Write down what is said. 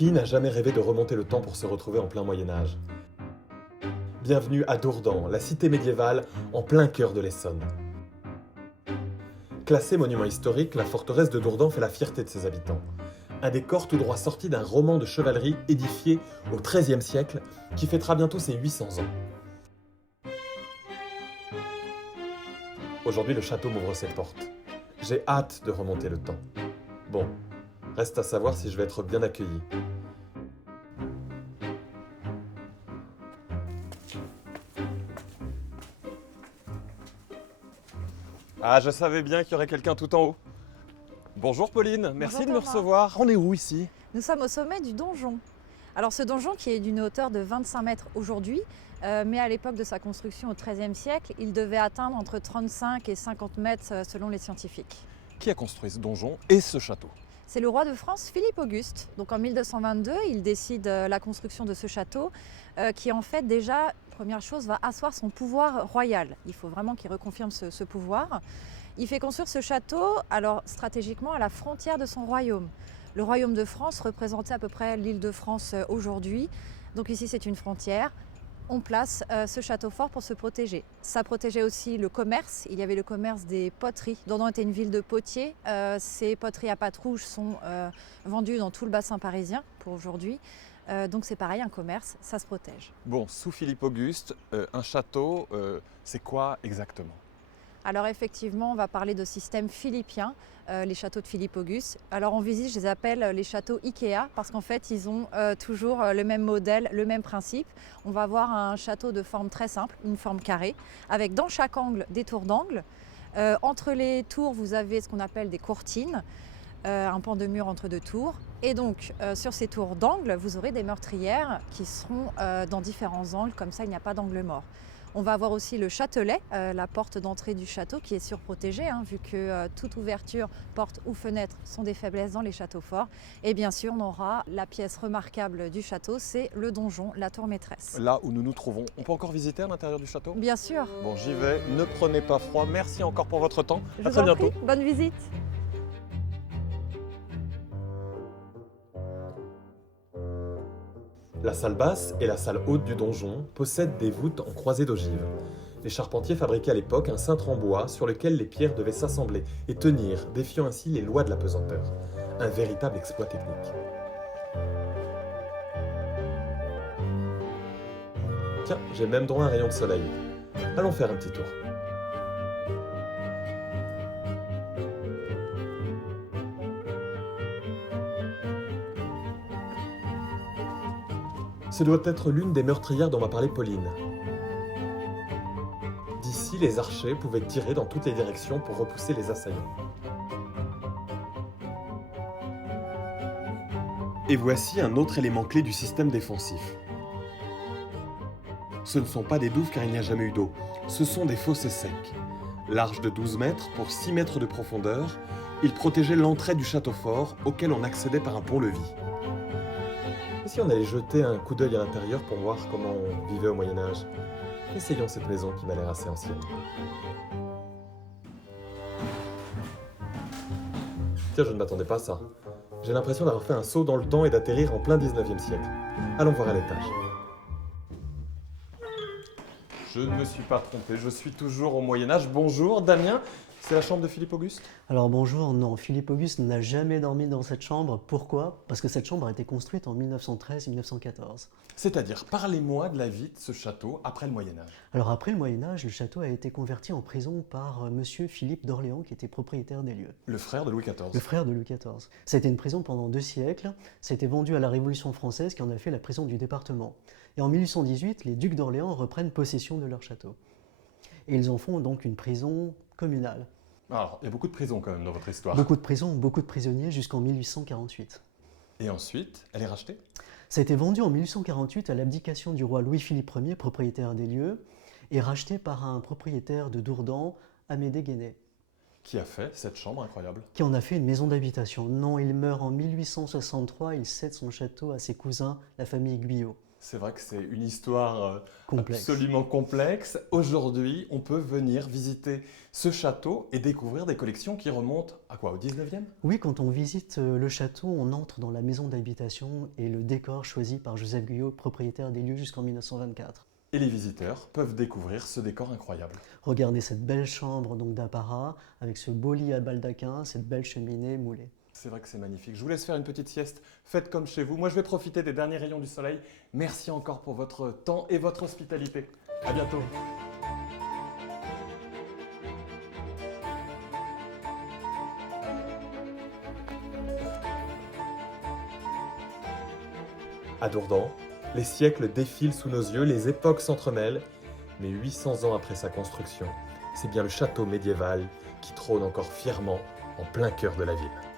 Qui n'a jamais rêvé de remonter le temps pour se retrouver en plein Moyen-Âge? Bienvenue à Dourdan, la cité médiévale en plein cœur de l'Essonne. Classée monument historique, la forteresse de Dourdan fait la fierté de ses habitants. Un décor tout droit sorti d'un roman de chevalerie édifié au XIIIe siècle qui fêtera bientôt ses 800 ans. Aujourd'hui, le château m'ouvre ses portes. J'ai hâte de remonter le temps. Bon, reste à savoir si je vais être bien accueilli. Ah, je savais bien qu'il y aurait quelqu'un tout en haut. Bonjour Pauline, merci Bonjour de me Thomas. recevoir. On est où ici? Nous sommes au sommet du donjon. Alors ce donjon qui est d'une hauteur de 25 mètres aujourd'hui, mais à l'époque de sa construction au XIIIe siècle, il devait atteindre entre 35 et 50 mètres selon les scientifiques. Qui a construit ce donjon et ce château? C'est le roi de France Philippe Auguste. Donc en 1222, il décide la construction de ce château qui en fait déjà, première chose, va asseoir son pouvoir royal. Il faut vraiment qu'il reconfirme ce pouvoir. Il fait construire ce château, alors stratégiquement, à la frontière de son royaume. Le royaume de France représentait à peu près l'île de France aujourd'hui. Donc ici, c'est une frontière. On place ce château fort pour se protéger. Ça protégeait aussi le commerce. Il y avait le commerce des poteries. Dourdan était une ville de potiers. Ces poteries à pattes rouges sont vendues dans tout le bassin parisien pour aujourd'hui. Donc c'est pareil, un commerce, ça se protège. Bon, sous Philippe Auguste, un château, c'est quoi exactement? Alors effectivement, on va parler de système philippien, les châteaux de Philippe Auguste. Alors en visite, je les appelle les châteaux Ikea parce qu'en fait, ils ont toujours le même modèle, le même principe. On va avoir un château de forme très simple, une forme carrée, avec dans chaque angle des tours d'angle. Entre les tours, vous avez ce qu'on appelle des courtines, un pan de mur entre deux tours. Et donc, sur ces tours d'angle, vous aurez des meurtrières qui seront dans différents angles, comme ça, il n'y a pas d'angle mort. On va avoir aussi le châtelet, la porte d'entrée du château qui est surprotégée, vu que toute ouverture, porte ou fenêtre sont des faiblesses dans les châteaux forts. Et bien sûr, on aura la pièce remarquable du château, c'est le donjon, la tour maîtresse. Là où nous nous trouvons, on peut encore visiter à l'intérieur du château? Bien sûr. Bon, j'y vais, ne prenez pas froid, merci encore pour votre temps, Je à vous très en bientôt. prie, bonne visite. La salle basse et la salle haute du donjon possèdent des voûtes en croisée d'ogive. Les charpentiers fabriquaient à l'époque un cintre en bois sur lequel les pierres devaient s'assembler et tenir, défiant ainsi les lois de la pesanteur. Un véritable exploit technique. Tiens, j'ai même droit à un rayon de soleil. Allons faire un petit tour. Ce doit être l'une des meurtrières dont m'a parlé Pauline. D'ici, les archers pouvaient tirer dans toutes les directions pour repousser les assaillants. Et voici un autre élément clé du système défensif. Ce ne sont pas des douves car il n'y a jamais eu d'eau, ce sont des fossés secs. Larges de 12 mètres pour 6 mètres de profondeur, ils protégeaient l'entrée du château fort auquel on accédait par un pont-levis. Et si on allait jeter un coup d'œil à l'intérieur pour voir comment on vivait au Moyen-Âge? Essayons cette maison qui m'a l'air assez ancienne. Tiens, je ne m'attendais pas à ça. J'ai l'impression d'avoir fait un saut dans le temps et d'atterrir en plein 19e siècle. Allons voir à l'étage. Je ne me suis pas trompé, je suis toujours au Moyen-Âge. Bonjour Damien, c'est la chambre de Philippe Auguste? Alors bonjour, non, Philippe Auguste n'a jamais dormi dans cette chambre. Pourquoi? Parce que cette chambre a été construite en 1913-1914. C'est-à-dire, parlez-moi de la vie de ce château après le Moyen-Âge. Alors après le Moyen-Âge, le château a été converti en prison par monsieur Philippe d'Orléans qui était propriétaire des lieux. Le frère de Louis XIV. Le frère de Louis XIV. Ça a été une prison pendant 2 siècles. Ça a été vendu à la Révolution française qui en a fait la prison du département. Et en 1818, les ducs d'Orléans reprennent possession de leur château. Et ils en font donc une prison communale. Alors, il y a beaucoup de prisons quand même dans votre histoire. Beaucoup de prisons, beaucoup de prisonniers jusqu'en 1848. Et ensuite, elle est rachetée? Ça a été vendu en 1848 à l'abdication du roi Louis-Philippe Ier, propriétaire des lieux, et racheté par un propriétaire de Dourdan, Amédée Guénet. Qui a fait cette chambre incroyable? Qui en a fait une maison d'habitation. Non, il meurt en 1863, il cède son château à ses cousins, la famille Guyot. C'est vrai que c'est une histoire Complexe. absolument complexe. Aujourd'hui, on peut venir visiter ce château et découvrir des collections qui remontent à quoi, au 19e? Oui, quand on visite le château, on entre dans la maison d'habitation et le décor choisi par Joseph Guyot, propriétaire des lieux jusqu'en 1924. Et les visiteurs peuvent découvrir ce décor incroyable. Regardez cette belle chambre donc d'apparat, avec ce beau lit à baldaquin, cette belle cheminée moulée. C'est vrai que c'est magnifique. Je vous laisse faire une petite sieste. Faites comme chez vous. Moi, je vais profiter des derniers rayons du soleil. Merci encore pour votre temps et votre hospitalité. À bientôt. À Dourdan, les siècles défilent sous nos yeux, les époques s'entremêlent, mais 800 ans après sa construction, c'est bien le château médiéval qui trône encore fièrement en plein cœur de la ville.